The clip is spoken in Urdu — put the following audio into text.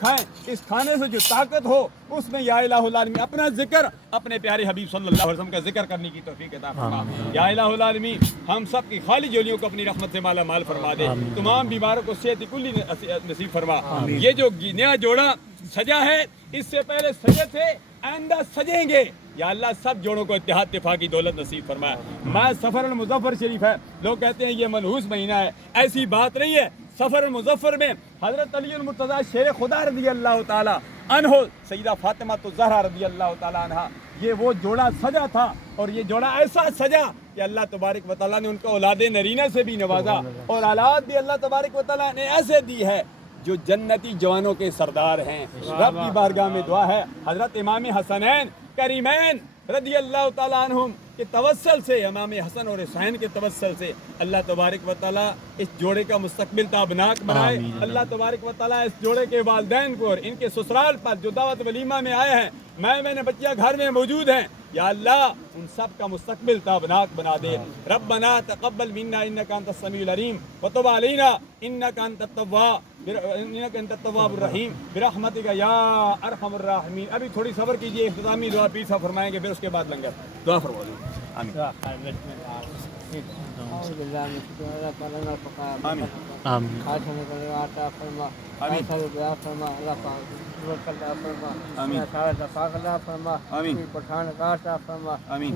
کھائیں, اس کھانے سے جو طاقت ہو اس میں یا الہ العالمین اپنا ذکر اپنے پیارے حبیب صلی اللہ علیہ وسلم کا ذکر کرنے کی توفیق عطا فرما. یا الہ العالمین ہم سب کی خالی جولیوں کو اپنی رحمت سے مالا مال فرما دے, تمام بیماروں کو صحت کلی نصیب فرما. یہ جو نیا جوڑا سجا ہے اس سے پہلے سجے تھے, آئندہ سجیں گے, یا اللہ سب جوڑوں کو اتحاد اتفاق کی دولت نصیب فرمائے. ماہ سفر المظفر شریف ہے, لوگ کہتے ہیں یہ منحوس مہینہ ہے, ایسی بات نہیں ہے. سفر المظفر میں حضرت علی المرتضیٰ شیر خدا رضی اللہ تعالی عنہ, سیدہ فاطمہ الزہرا رضی اللہ تعالی عنہ, یہ وہ جوڑا سجا تھا, اور یہ جوڑا ایسا سجا کہ اللہ تبارک و تعالیٰ نے ان کو اولاد نرینہ سے بھی نوازا, اور اولاد بھی اللہ تبارک و تعالیٰ نے ایسے دی ہے جو جنتی جوانوں کے سردار ہیں. رب کی بارگاہ میں دعا ہے حضرت امام حسنین کریمین رضی اللہ تعالیٰ عنہم کے توسل سے, امام حسن اور حسین کے توسل سے اللہ تبارک و تعالیٰ اس جوڑے کا مستقبل تابناک بنائے. اللہ تبارک و تعالیٰ اس جوڑے کے والدین کو اور ان کے سسرال پر جو دعوت ولیمہ میں آئے ہیں, میں نے بچیاں گھر میں موجود ہیں, یا اللہ ان سب کا مستقبل تابناک بنا دے. ربنا تقبل منا انک انت السمیع العلیم وتب علینا انک انت التواب الرحیم برحمتک یا ارحم الراحمین. ابھی تھوڑی صبر کیجئے, اختتامی دعا پیر صاحب فرمائیں گے, پھر اس کے بعد لنگر دعا فرما دیں. آمین آمین.